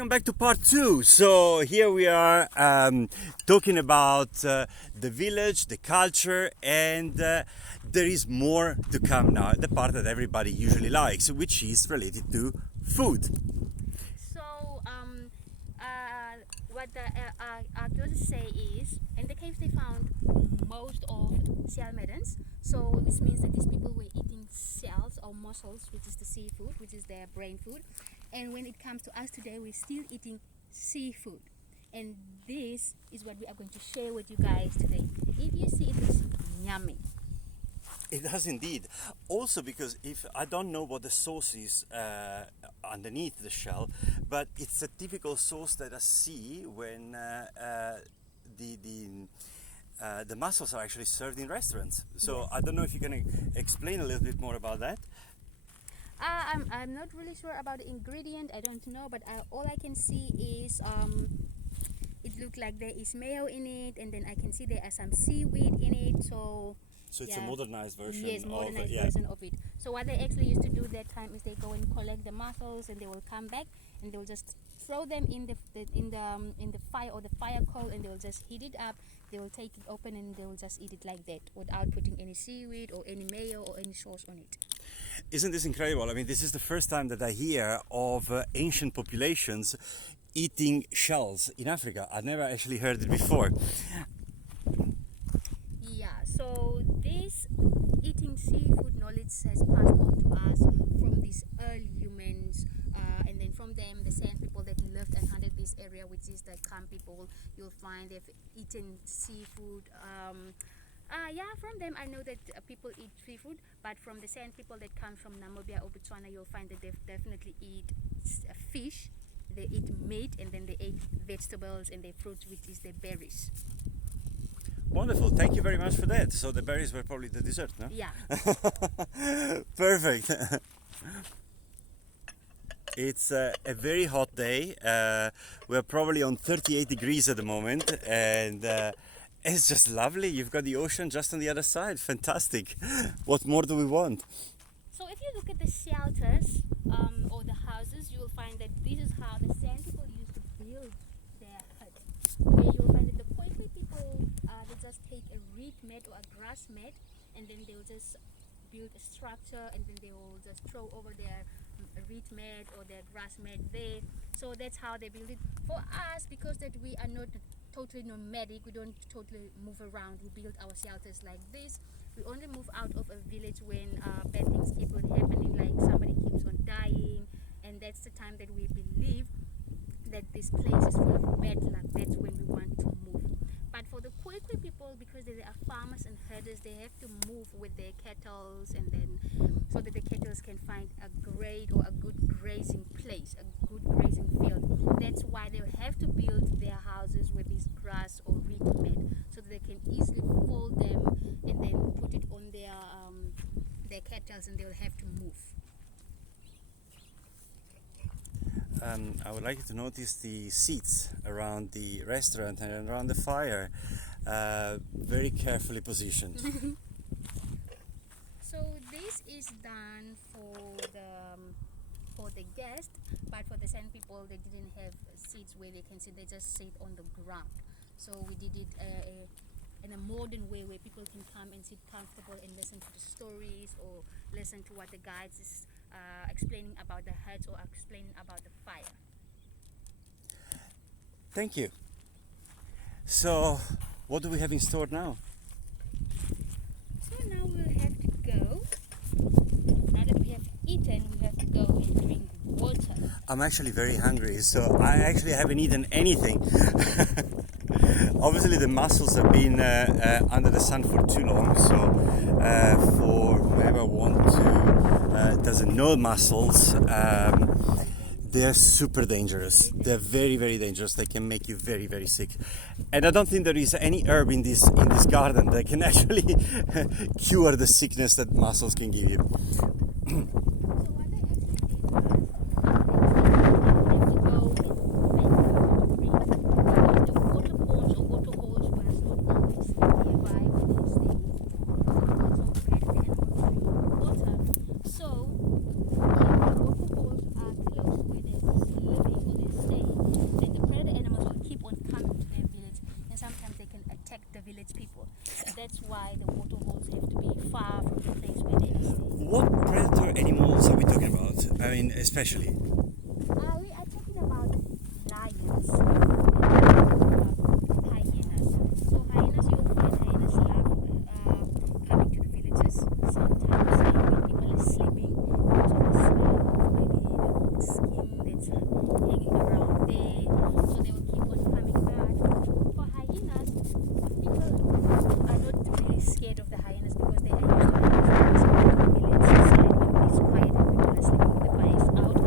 Welcome back to part two. So here we are talking about the village, the culture, and there is more to come now. The part that everybody usually likes, which is related to food. So, what the archaeologists say is, in the caves they found most of shell maidens. So, which means that these people were eating shells or mussels, which is the seafood, which is their brain food. And when it comes to us today, we're still eating seafood. And this is what we are going to share with you guys today. If you see, it looks yummy. It does indeed. Also because if I don't know what the sauce is underneath the shell, but it's a typical sauce that I see when the mussels are actually served in restaurants. So Yes. I don't know if you can explain a little bit more about that. I'm not really sure about the ingredient. I don't know, but all I can see is it looks like there is mayo in it, and then I can see there are some seaweed in it. So It's a yeah. modernized version Yes, modernized of it. Yeah. version of it. So what they actually used to do that time is they go and collect the mussels, and they will come back and they will just throw them in the fire or the fire coal, and they will just heat it up. They will take it open and they will just eat it like that without putting any seaweed or any mayo or any sauce on it. Isn't this incredible? I mean, this is the first time that I hear of ancient populations eating shells in Africa. I've never actually heard it before. Yeah, so this eating seafood knowledge has passed on to us from these early humans, and then from them, the sand people that lived and hunted this area, which is the Khwa people. You'll find they've eaten seafood. From them I know that people eat seafood, but from the sand people that come from Namibia or Botswana, you'll find that they definitely eat fish. They eat meat, and then they eat vegetables and their fruits, which is their berries. Wonderful. Thank you very much for that. So the berries were probably the dessert, no? Yeah. Perfect. It's a very hot day. We're probably on 38 degrees at the moment, and it's just lovely. You've got the ocean just on the other side. Fantastic. What more do we want? So if you look at the shelters or the houses, you will find that this is how the sand people used to build their hut. Where you'll find that the Khwa people, they just take a reed mat or a grass mat, and then they'll just build a structure, and then they will just throw over their reed mat or their grass mat there. So that's how they build it. For us, because that we are not totally nomadic, we don't totally move around, we build our shelters like this. We only move out of a village when bad things keep on happening, like somebody keeps on dying, and that's the time that we believe that this place is full of bad luck. That's when we want to move. But for the Khwa people, because they are farmers and herders, they have to move with their cattle, and then so that the cattle can find a great or a good grazing place, a good grazing field. That's why they have to build their houses with this grass or reed mat, so that they can easily fold them and then put it on their cattle, and they'll have to move. I would like you to notice the seats around the restaurant and around the fire. Very carefully positioned. So this is done for the guest, but for the sand people, they didn't have seats where they can sit. They just sit on the ground. So we did it in a modern way where people can come and sit comfortable and listen to the stories or listen to what the guides is explaining about the huts or explaining about the fire. Thank you. So, what do we have in store now? So now we'll have to go. Now that we have eaten, we have to go and drink water. I'm actually very hungry, so I actually haven't eaten anything. Obviously, the mussels have been under the sun for too long, so for whoever doesn't know mussels, they're super dangerous. They're very, very dangerous. They can make you very, very sick. And I don't think there is any herb in this garden that can actually cure the sickness that mussels can give you. So what I actually did was have to go and drink because the water ponds or water holes was not always nearby with these things. So where the animals drink water. So the water holes are close where they're living or they're staying. why the water holes have to be far from the place where they are staying. What predator animals are we talking about? I mean, especially. We are talking about lions, hyenas. So hyenas, you will find hyenas love coming to the villages. Sometimes when people are sleeping, to the smell of maybe the old skin that's hanging around there. So they will keep on coming back. For hyenas, people are not really scared of the hyenas because they are used to hyenas. So the village side when it's quiet and people are sleeping with the fires out.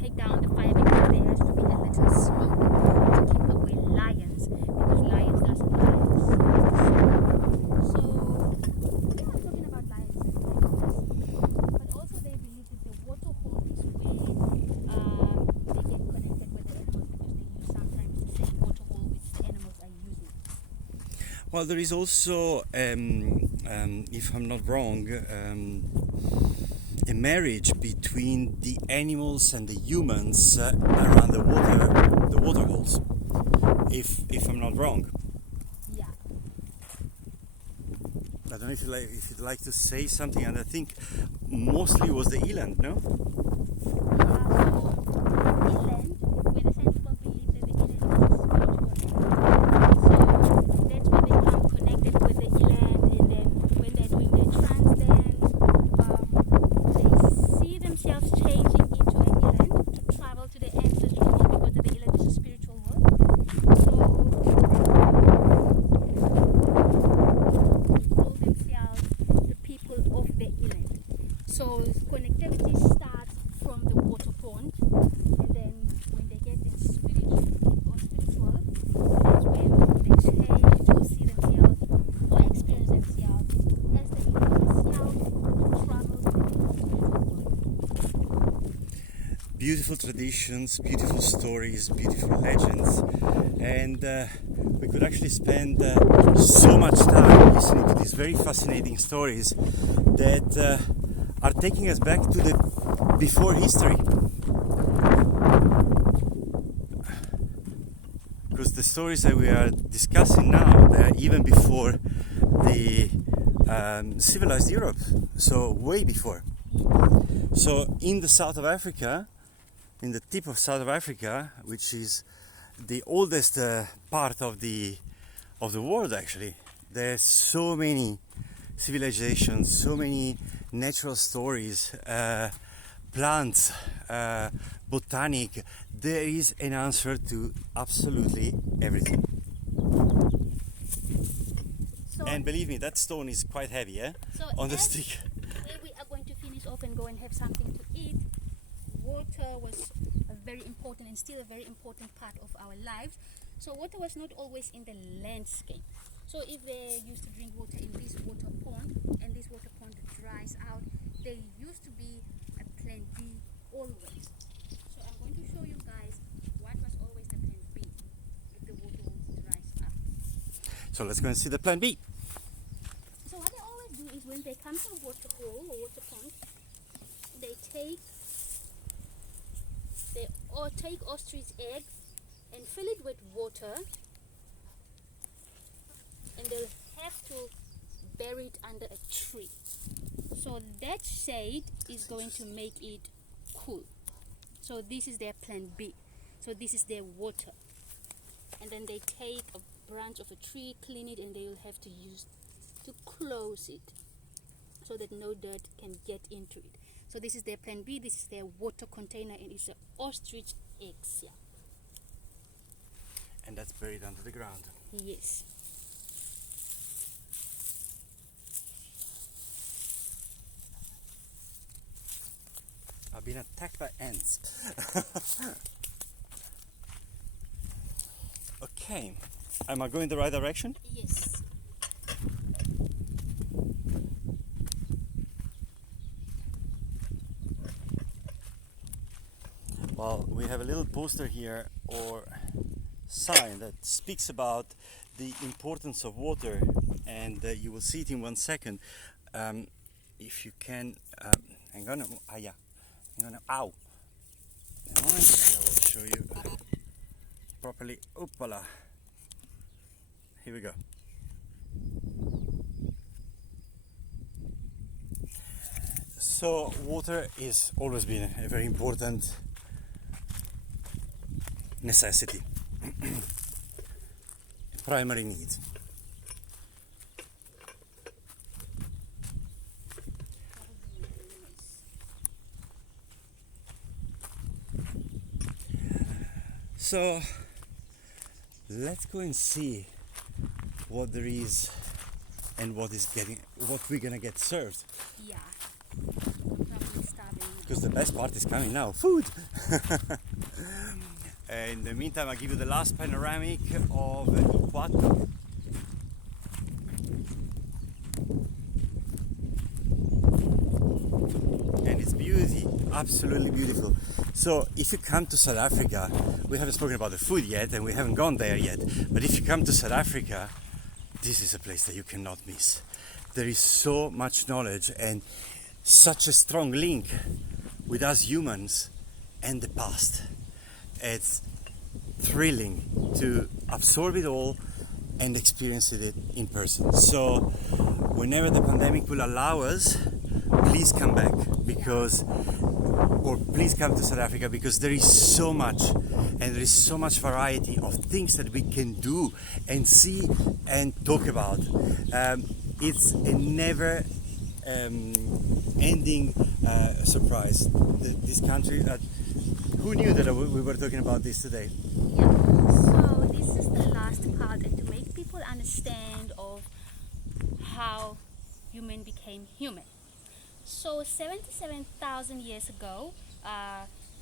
Take down the fire because there has to be a little smoke to keep away lions because lions doesn't like the smoke. So yeah, I'm talking about lions and hyenas. But also they believe that the water hole is where they get connected with the animals because they use sometimes the same water hole which the animals are using. Well, there is also, if I'm not wrong, a marriage between the animals and the humans around the water holes. If I'm not wrong, Yeah. I don't know if you'd like to say something. And I think mostly it was the eland, no? Inland, where the sand people believe that the inland is spiritual energy. So that's where they come connected with the inland, and then when they're doing their trance dance, they see themselves changing into an inland to travel to the ancestral world because the inland is a spiritual world. So they call themselves the people of the inland. So connectivity starts from the water pond, and then when they get in spiritual, that's when they change or see themselves or experience themselves as the inland themselves to travel to the spiritual world. Beautiful traditions, beautiful stories, beautiful legends, and we could actually spend so much time listening to these very fascinating stories that are taking us back to the before history. Because the stories that we are discussing now, they're even before the civilized Europe, so way before. So in the south of Africa, in the tip of South of Africa, which is the oldest part of the world actually, there's so many civilizations, so many natural stories, plants, botanic. There is an answer to absolutely everything. So, And believe me, that stone is quite heavy, eh? so On the as stick. we are going to finish off and go and have something to eat, water was a very important and still a very important part of our lives. So water was not always in the landscape. So if they used to drink water in this water pond and this water pond dries out, there used to be a plan B always. So I'm going to show you guys what was always the plan B if the water dries up. So let's go and see the plan B. So what they always do is when they come to a water hole or water pond, they take ostrich egg and fill it with water, and they'll have to bury it under a tree. So that shade is going to make it cool. So this is their plan B. So this is their water. And then they take a branch of a tree, clean it, and they will have to use to close it so that no dirt can get into it. So this is their plan B, this is their water container, and it's an ostrich eggs here. And that's buried under the ground. Yes. I've been attacked by ants. Okay, am I going the right direction? Yes. Well, we have a little poster here or sign that speaks about the importance of water, and you will see it in 1 second. If you can, hang on, yeah, hang on, ow. In a moment, I will show you. properly. Oopala. Here we go. So water is always been a very important necessity, primary need. So let's go and see what there is and what we're gonna get served. Yeah. Probably starving. Because the best part is coming now, food. In the meantime, I'll give you the last panoramic of Khwa. And it's beauty, absolutely beautiful. So if you come to South Africa, we haven't spoken about the food yet and we haven't gone there yet, but if you come to South Africa, this is a place that you cannot miss. There is so much knowledge and such a strong link with us humans and the past. It's thrilling to absorb it all and experience it in person. So whenever the pandemic will allow us, please come back or please come to South Africa, because there is so much and there is so much variety of things that we can do and see and talk about. It's a never ending surprise. This country, who knew that we were talking about this today? Yeah. So this is the last part, and to make people understand of how human became human. So 77,000 years ago,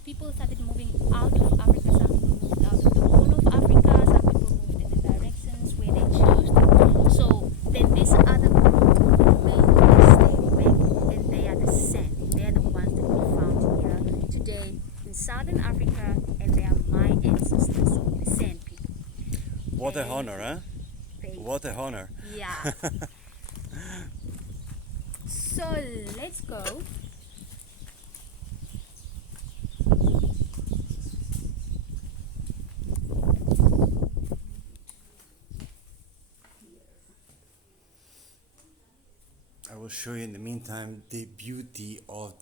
people started moving out of Africa. Some people moved out of the Horn of Africa, some people moved in the directions where they chose. So then this other group made a step back, and they are the San. They are the ones that we found here today in Southern Africa, and they are my ancestors, the San people. What a honor, huh? What a honor. Yeah. So let's go. I will show you in the meantime the beauty of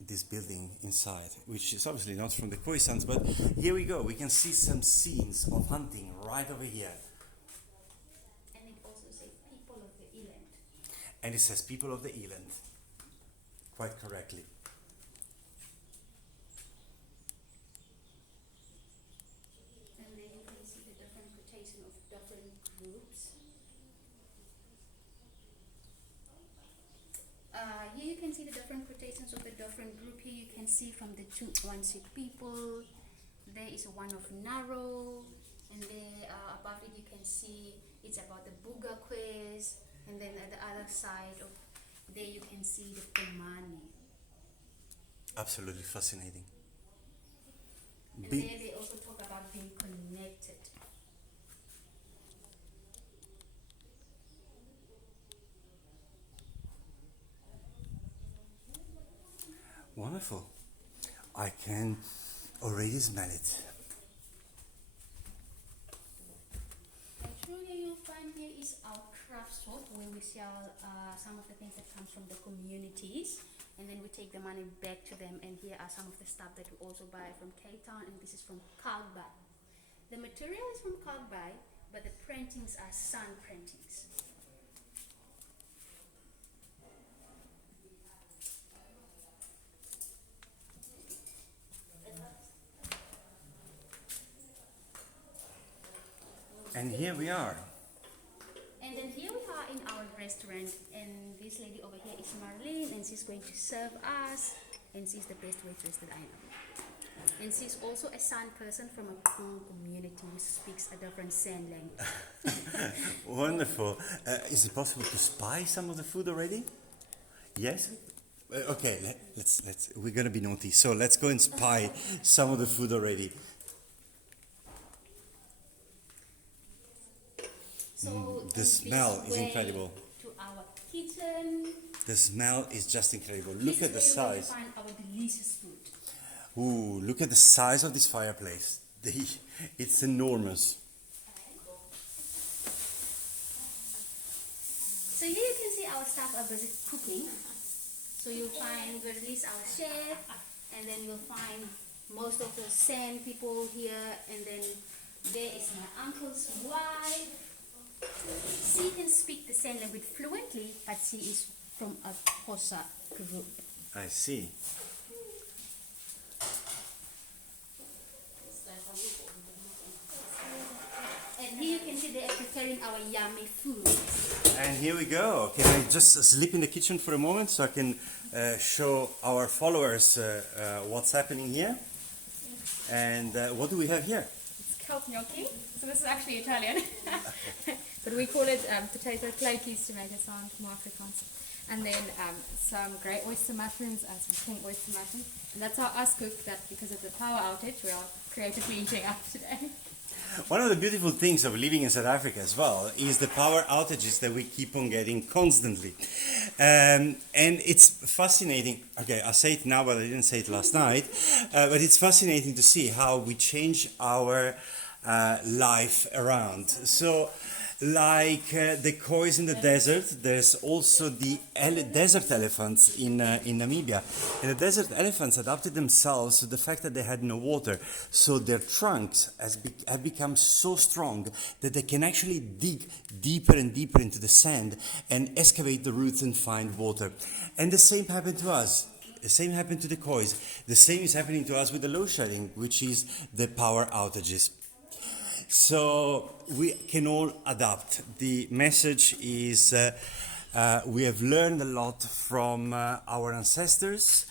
this building inside, which is obviously not from the Khoisans, but here we go. We can see some scenes of hunting right over here. And it also says people of the Eland. And it says people of the Eland, quite correctly. And then you can see the different quotation of different groups. Here you can see the different quotations of the different group. Here you can see from the Wansik people. There is one of Naro, and there above it you can see it's about the Buga quiz, and then at the other side of there you can see the Kumani. Absolutely fascinating. And there they also talk about being connected. Wonderful. I can already smell it. And through here you'll find here is our craft shop where we sell some of the things that comes from the communities, and then we take the money back to them. And here are some of the stuff that we also buy from Cape Town, and this is from Kalbai. The material is from Kalbai, but the printings are sun printings. And here we are. And then here we are in our restaurant, and this lady over here is Marlene, and she's going to serve us, and she's the best waitress that I know. And she's also a San person from a Khwa community who speaks a different San language. Wonderful. Is it possible to spy some of the food already? Yes? Okay, let's. We're gonna be naughty, so let's go and spy some of the food already. So The smell is incredible. To our kitchen. The smell is just incredible. This Look is at the where we size. find our delicious food. Ooh, look at the size of this fireplace. it's enormous. So here you can see our staff are busy cooking. So you'll find we release our chef, and then you'll find most of the sand people here, and then there is my uncle's wife. She can speak the sand language fluently, but she is from a Xhosa group. I see. And here you can see they are preparing our yummy food. And here we go. Can I just slip in the kitchen for a moment so I can show our followers what's happening here? And what do we have here? It's kelp gnocchi, so this is actually Italian. But we call it potato cloakies to make it sound more Afrikaans. And then some grey oyster mushrooms and some pink oyster mushrooms. And that's how us cook that because of the power outage we are creatively eating up today. One of the beautiful things of living in South Africa as well is the power outages that we keep on getting constantly. And it's fascinating. Okay, I say it now, but I didn't say it last night. But it's fascinating to see how we change our life around. So, like the kois in the desert, there's also the desert elephants in Namibia. And the desert elephants adapted themselves to the fact that they had no water. So their trunks have become so strong that they can actually dig deeper and deeper into the sand and excavate the roots and find water. And the same happened to us. The same happened to the kois. The same is happening to us with the load shedding, which is the power outages. So we can all adapt. The message is we have learned a lot from our ancestors.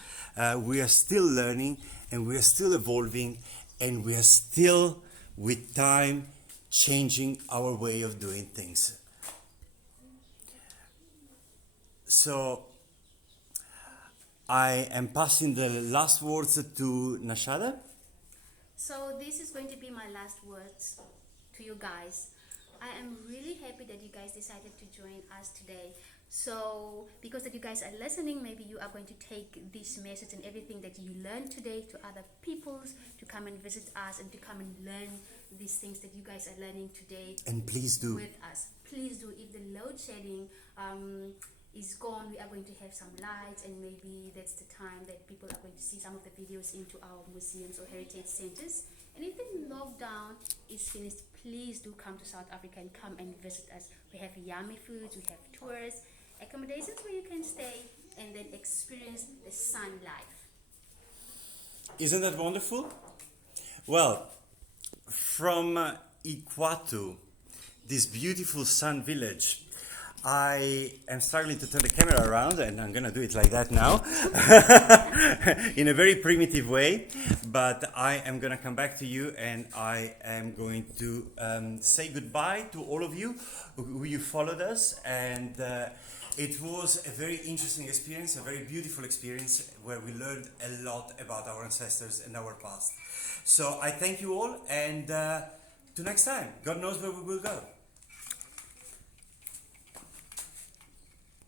We are still learning and we are still evolving and we are still, with time, changing our way of doing things. So I am passing the last words to Nashada. So this is going to be my last words to you guys. I am really happy that you guys decided to join us today. So because that you guys are listening, maybe you are going to take this message and everything that you learned today to other peoples, to come and visit us and to come and learn these things that you guys are learning today. And please do. With us. Please do. If the load shedding is gone, we are going to have some lights, and maybe that's the time that people are going to see some of the videos into our museums or heritage centers. And if the lockdown is finished, please do come to South Africa and come and visit us. We have yummy foods, we have tours, accommodations where you can stay and then experience the sun life. Isn't that wonderful? Well, from Khwa, this beautiful sun village, I am struggling to turn the camera around, and I'm going to do it like that now, in a very primitive way, but I am going to come back to you and I am going to say goodbye to all of you who you followed us, and it was a very interesting experience, a very beautiful experience where we learned a lot about our ancestors and our past. So I thank you all, and till next time, God knows where we will go.